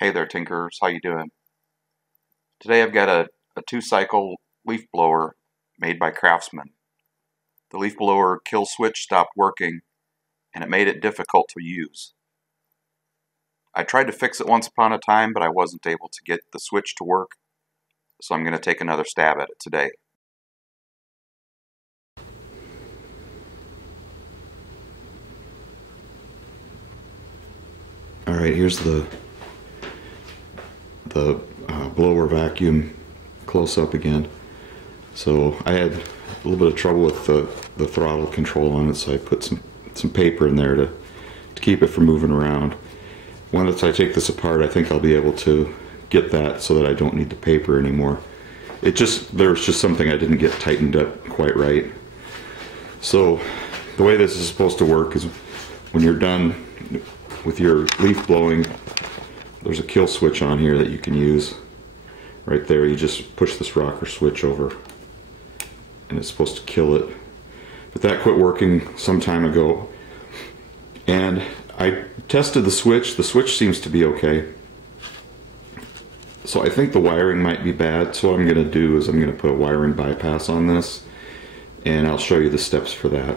Hey there, Tinkerers. How you doing? Today I've got a two-cycle leaf blower made by Craftsman. The leaf blower kill switch stopped working, and it made it difficult to use. I tried to fix it once upon a time, but I wasn't able to get the switch to work, so I'm going to take another stab at it today. Alright, here's the blower vacuum close up again. So I had a little bit of trouble with the throttle control on it, so I put some paper in there to keep it from moving around. Once I take this apart, I think I'll be able to get that so that I don't need the paper anymore. There's just something I didn't get tightened up quite right. So the way this is supposed to work is when you're done with your leaf blowing, there's a kill switch on here that you can use. Right there, you just push this rocker switch over and it's supposed to kill it. But that quit working some time ago, and I tested the switch. The switch seems to be okay. So I think the wiring might be bad, so what I'm going to do is I'm going to put a wiring bypass on this, and I'll show you the steps for that.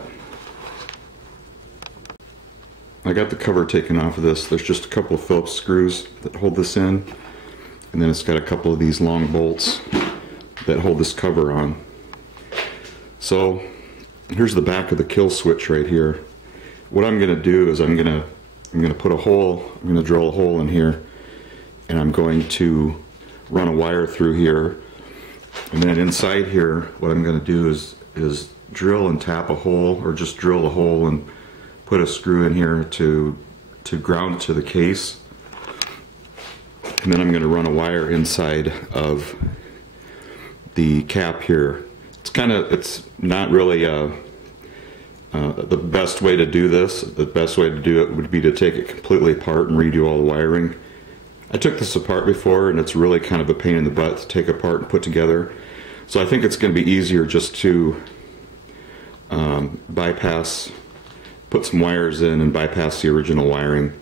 I got the cover taken off of this. There's just a couple of Phillips screws that hold this in, and then it's got a couple of these long bolts that hold this cover on. So here's the back of the kill switch right here. What I'm going to do is I'm going to put a hole, I'm going to drill a hole in here, and I'm going to run a wire through here, and then inside here what I'm going to do is drill and tap a hole, or just drill a hole and put a screw in here to ground to the case, and then I'm going to run a wire inside of the cap here. It's not really the best way to do this. The best way to do it would be to take it completely apart and redo all the wiring. I took this apart before, and it's really kind of a pain in the butt to take apart and put together. So I think it's going to be easier just to bypass, put some wires in and bypass the original wiring.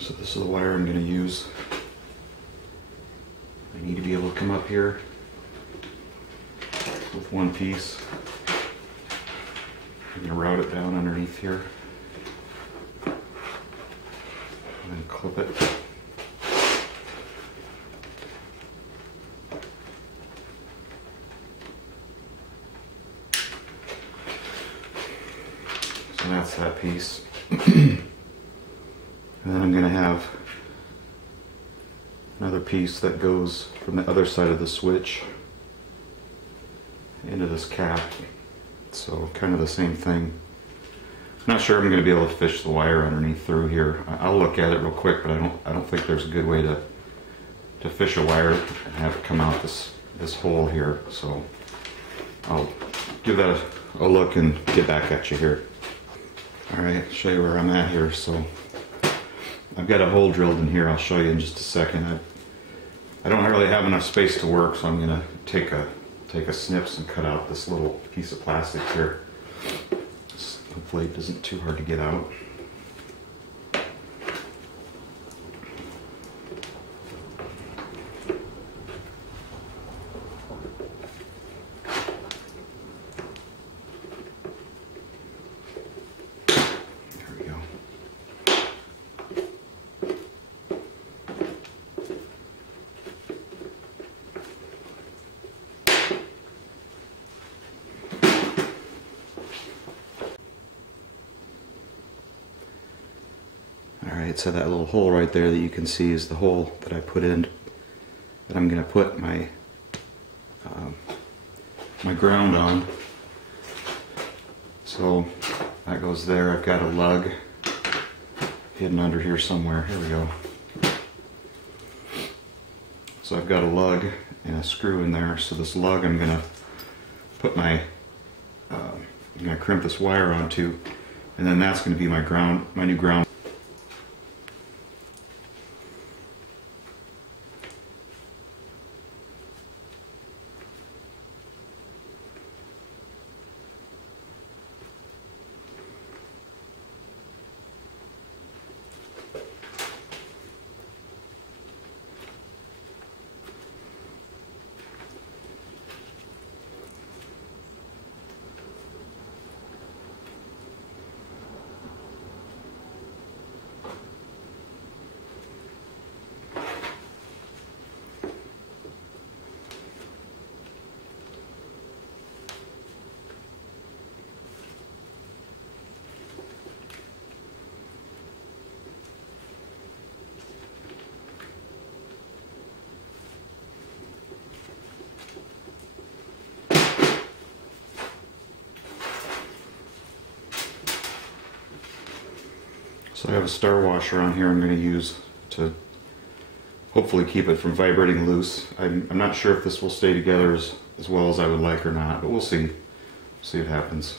So this is the wire I'm going to use. I need to be able to come up here with one piece. I'm going to route it down underneath here and then clip it. So that's that piece. And then I'm going to have another piece that goes from the other side of the switch into this cap. So kind of the same thing. Not sure I'm going to be able to fish the wire underneath through here. I'll look at it real quick, but I don't think there's a good way to fish a wire and have it come out this hole here. So I'll give that a look and get back at you here. Alright, show you where I'm at here. So I've got a hole drilled in here. I'll show you in just a second. I don't really have enough space to work, so I'm going to take a snips and cut out this little piece of plastic here. Hopefully it isn't too hard to get out. Alright, so that little hole right there that you can see is the hole that I put in, that I'm going to put my my ground on. So that goes there. I've got a lug hidden under here somewhere. Here we go. So I've got a lug and a screw in there. So this lug I'm gonna put I'm gonna crimp this wire onto, and then that's gonna be my ground, my new ground. So I have a star washer on here I'm going to use to hopefully keep it from vibrating loose. I'm not sure if this will stay together as well as I would like or not, but we'll see. See what happens.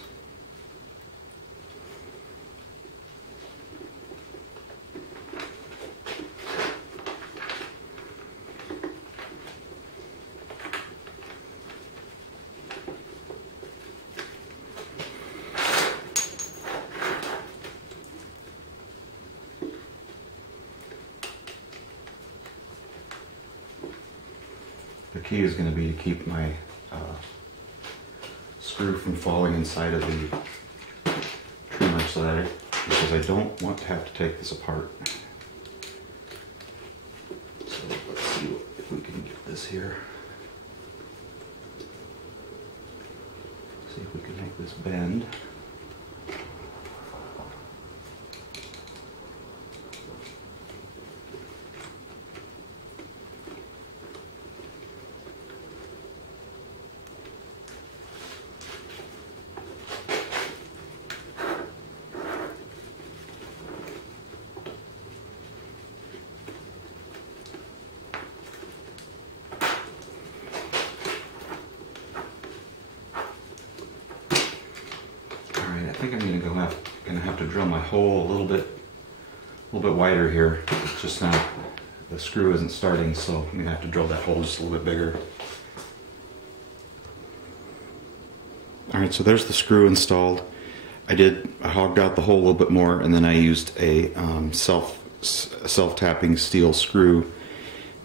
The key is going to be to keep my screw from falling inside of the trimmer because I don't want to have to take this apart. So let's see if we can get this here. See if we can make this bend. I think I'm gonna have to drill my hole a little bit wider here. It's just not, the screw isn't starting, so I'm gonna have to drill that hole just a little bit bigger. All right, so there's the screw installed. I hogged out the hole a little bit more, and then I used a self-tapping steel screw,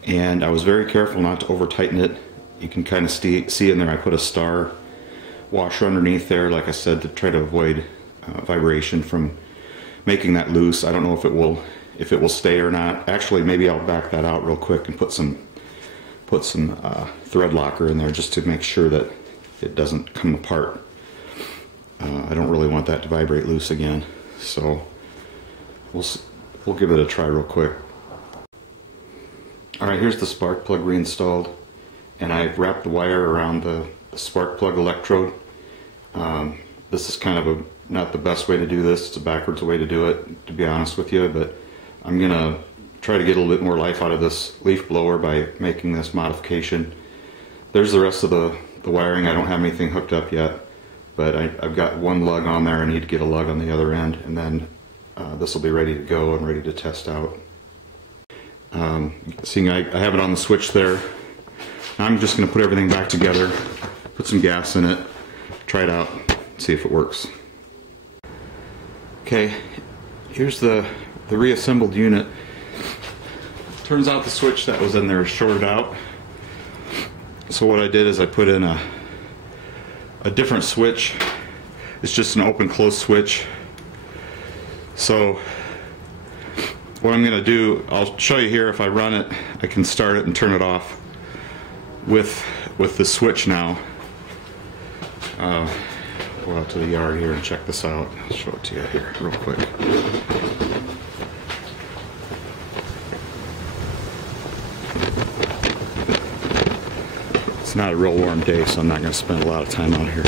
and I was very careful not to over tighten it. You can kind of see in there I put a star washer underneath there, like I said, to try to avoid vibration from making that loose. I don't know if it will stay or not. Actually, maybe I'll back that out real quick and put some thread locker in there just to make sure that it doesn't come apart. I don't really want that to vibrate loose again, so we'll give it a try real quick. All right, here's the spark plug reinstalled, and I've wrapped the wire around the spark plug electrode. This is kind of not the best way to do this. It's a backwards way to do it, to be honest with you, but I'm gonna try to get a little bit more life out of this leaf blower by making this modification. There's the rest of the wiring. I don't have anything hooked up yet, but I've got one lug on there. I need to get a lug on the other end, and then this will be ready to go and ready to test out. Seeing I have it on the switch there. Now I'm just going to put everything back together, put some gas in it, try it out, see if it works. Okay, here's the reassembled unit. Turns out the switch that was in there is shorted out. So what I did is I put in a different switch. It's just an open-close switch. So what I'm going to do, I'll show you here. If I run it, I can start it and turn it off with the switch now. Go out to the yard here and check this out. I'll show it to you here real quick. It's not a real warm day, so I'm not going to spend a lot of time out here.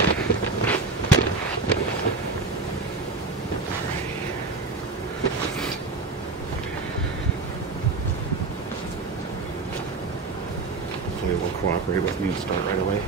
Hopefully it will cooperate with me and start right away.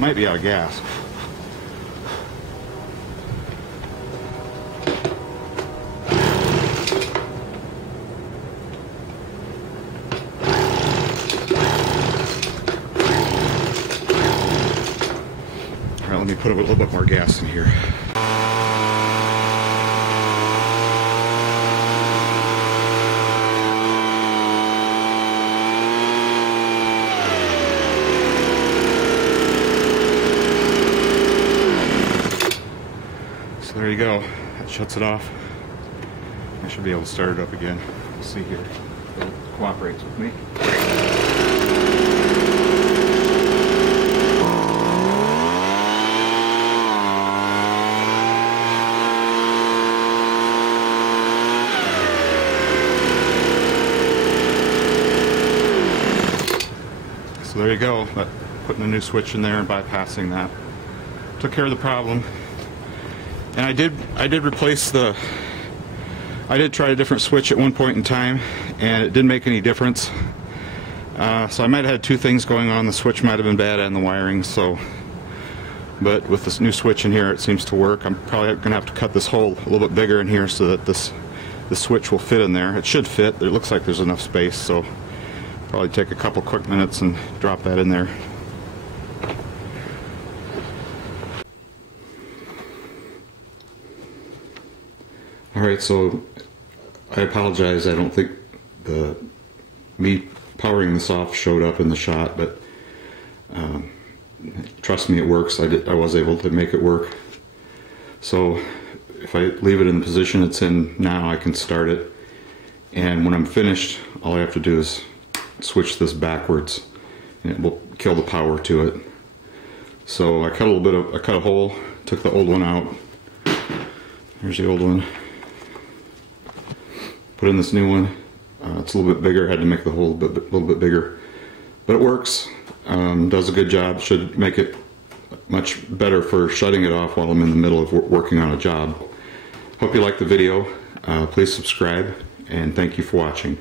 Might be out of gas. All right, let me put a little bit more gas in here. There you go. That shuts it off. I should be able to start it up again. Let's see here. It cooperates with me. So there you go. But putting a new switch in there and bypassing that took care of the problem. And I did replace the, I did try a different switch at one point in time, and it didn't make any difference. So I might have had two things going on. The switch might have been bad and the wiring, so, but with this new switch in here, it seems to work. I'm probably going to have to cut this hole a little bit bigger in here so that the switch will fit in there. It should fit. It looks like there's enough space, so probably take a couple quick minutes and drop that in there. Alright, so I apologize. I don't think me powering this off showed up in the shot, but trust me, it works. I was able to make it work. So if I leave it in the position it's in now, I can start it. And when I'm finished, all I have to do is switch this backwards, and it will kill the power to it. So I cut a hole, took the old one out. Here's the old one. Put in this new one. It's a little bit bigger. I had to make the hole a little bit bigger, but it works. Does a good job. Should make it much better for shutting it off while I'm in the middle of working on a job. Hope you liked the video. Please subscribe, and thank you for watching.